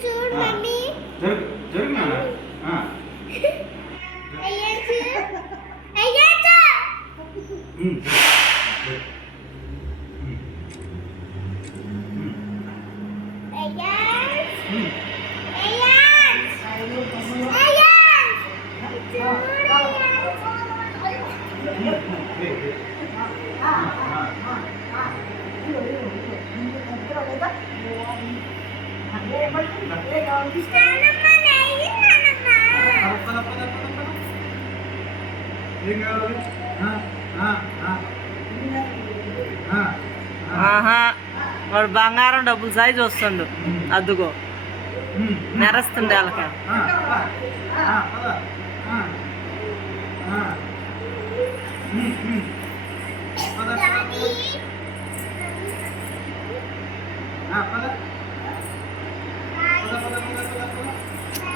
చూడు మమ్మీ జరుగు జరుగు నాన్న అయ్యచ్చు అయ్యచ్చు ఆహా వాడు బంగారం డబ్బులు సైజు వస్తుండు అద్దుకో మెరస్తుండే వాళ్ళకి పద